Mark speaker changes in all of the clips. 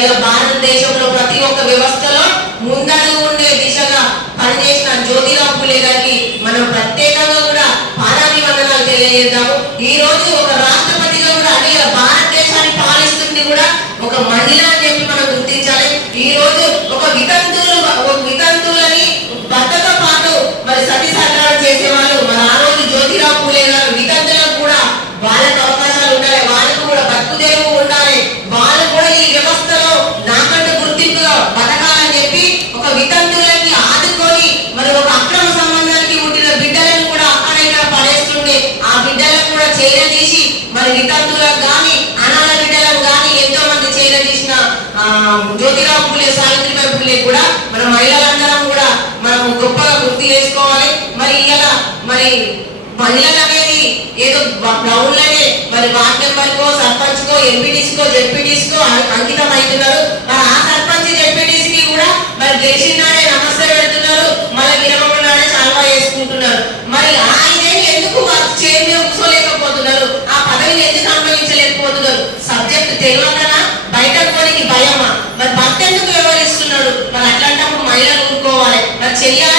Speaker 1: ఇలా భారతదేశంలో ప్రతి ఒక్క వ్యవస్థలో ముందడుగు ఉండే దిశగా పనిచేసిన జ్యోతిరావు పులే గారికి మనం ప్రత్యేకంగా కూడా పాదాభివందనాలు తెలియజేద్దాము. ఈ రోజు ఒక రాష్ట్రపతిగా కూడా అదే భారతదేశాన్ని పాలిస్తుంది కూడా ఒక మహిళ అని చెప్పి మనం గుర్తించాలి. ఈ రోజు ఒక వితంతులు ఒక వితంతులని భర్తతో పాటు మరి సతీ సహకారం చేసేవాళ్ళు మరి ఆ రోజు జ్యోతిరావు పూలే గారు వితంతులకు కూడా వాళ్ళకి అవకాశాలు ఉండాలి వాళ్ళకు కూడా బతుకుదేవు ఉండాలి వాళ్ళు కూడా ఈ వ్యవస్థలో నాకంటూ గుర్తింపుగా బతకాలని చెప్పి ఒక వితంతులకి ఆదుకొని మరి ఒక అక్రమ సంబంధానికి పుట్టిన బిడ్డలను కూడా అక్కడ ఇక్కడ పడేస్తుండే ఆ బిడ్డలను కూడా చేరదీసి మరి వితంతులకు గాని అనాథ బిడ్డలకు గాని ఎంతో మంది చేరదీసిన ఆ, జ్యోతిరావు పూలే సావిత్రిబాయి పూలే కూడా మన మహిళలందరం కూడా మనం గొప్పగా గుర్తు చేసుకోవాలి. మరి ఇలా మరి మహిళలు అనేది ఏదో గ్రౌండ్లనే మరి వార్డ్ మెంబర్ కో సర్పంచ్ కో కో కో అంకితం అవుతున్నారు మరి ఆ సర్పంచ్ జెడ్పీటీసీకి కూడా మరి గెలిచినాడే నమస్తే పెడుతున్నారు. మళ్ళీ విరమకుండానే చాలువా చేసుకుంటున్నారు. మరి ఆ ఎందుకు వారు చైర్ మీద కూర్చోలేకపోతున్నారు? ఆ పదవిని ఎందుకు అనుభవించలేకపోతున్నారు? సబ్జెక్ట్ తెలియకనా బయటకు cancelliamo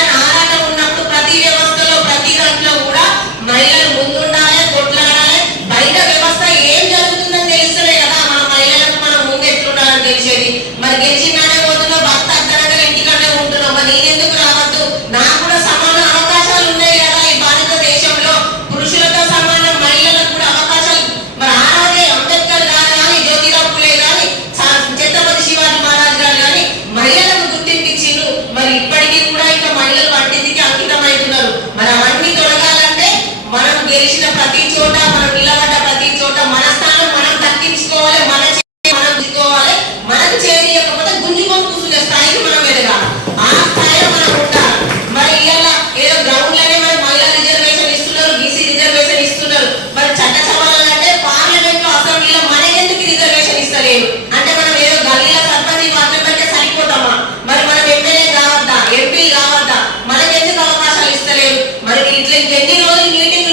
Speaker 1: முதல் மீட்டிங்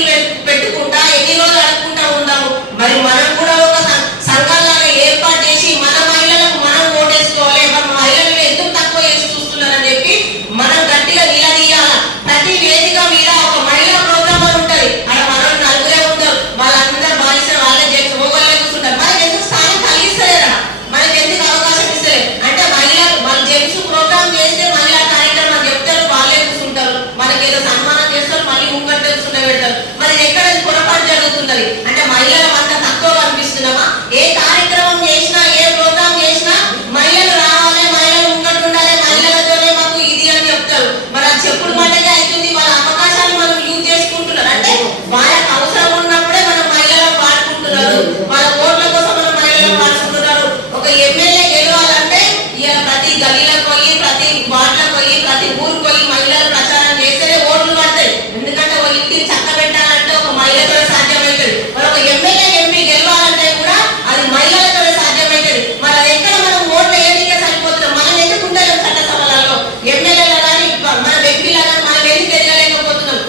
Speaker 1: వస్తుంది అంటే మహిళలు అంత తక్కువ కనిపిస్తున్నామా? ఏ కార్యక్రమం చేసినా ఏ ప్రోగ్రామ్ చేసినా మహిళలు రావాలి మహిళలు ఉన్నట్టు ఉండాలి మహిళలతోనే మాకు ఇది అని చెప్తారు. మరి అది చెప్పుడు మాటగా అవుతుంది వాళ్ళ అవకాశాలు మనం యూజ్ చేసుకుంటున్నారు. అంటే వాళ్ళకి అవసరం ఉన్నప్పుడే మనం మహిళలు వాడుకుంటున్నారు వాళ్ళ ఓట్ల కోసం మనం మహిళలు వాడుకుంటున్నారు ఒక ఎమ్మెల్యే గెలవాలంటే ఇలా ప్రతి గలీ పోయి ప్రతి వార్డులకు పోయి ప్రతి ఊరికి పోయి మహిళలు ప్రచారం చేస్తేనే ఓట్లు పడతాయి ఎందుకంటే ఒక ఇంటిని చక్క పెట్టాలంటే ఒక మహిళతో సాధ్యమవుతుంది మరి ఒక ఎమ్మెల్యే ఎంపీ గెలవాలంటే కూడా అది మహిళలతో సాధ్యమవుతుంది మరి అది ఎక్కడ మనం ఓట్లు వేయడానికే సరిపోతున్నాం మనం ఎందుకు ఉండలేం చట్టసభలలో ఎమ్మెల్యేలు కానీ మన ఎంపీలు కానీ మనం ఎందుకు ఎదగలేకపోతున్నాం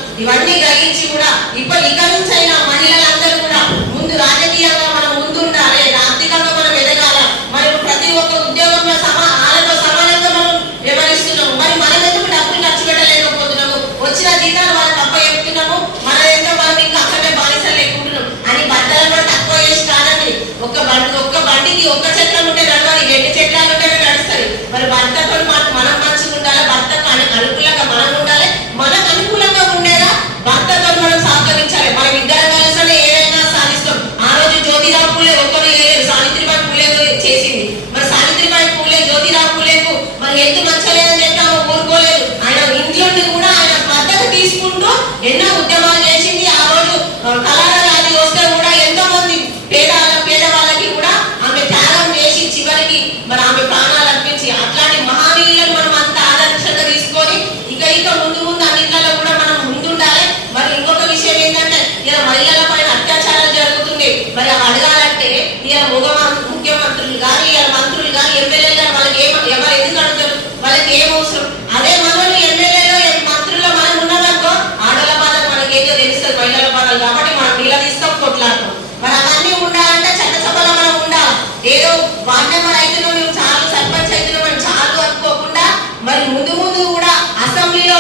Speaker 1: ఇవన్నీ కూడా ఇప్పుడు ఇక నుంచి అయినా మహిళలందరూ కూడా ముందు రాజకీయంగా మనం ముందుండాలి ఆర్థికంగా మనం ఎదగాల. మరి ప్రతి ఒక్క ఉద్యోగంలో సమా వాళ్ళతో సమానంగా మనం వ్యవహరిస్తున్నాము. మరి మనం ఎందుకు డబ్బులు ఖర్చు పెట్టలేకపోతున్నాము? వచ్చిన జీతాలు వాళ్ళకి తప్ప చెప్తున్నాము. మన ఎంతో మనం ఇంకా అక్కడే బానిసలు లేకుంటున్నాం. అని బట్టలు కూడా తక్కువ చేసి కాదండి. ఒక్క బండి ఒక్క బండికి ఒక్క என்ன குற்றமாக తెలుస్తుంది మహిళల పడాలి కాబట్టి మనం నిలదీస్తాం కొట్లాడతాం. మరి అవన్నీ ఉండాలంటే చట్టసభలో మనం ఉండాలి. ఏదో వాణ్యం రైతులు మేము చాలు సర్పంచ్ రైతులు మనం చాలు అనుకోకుండా మరి ముందు ముందు కూడా అసెంబ్లీలో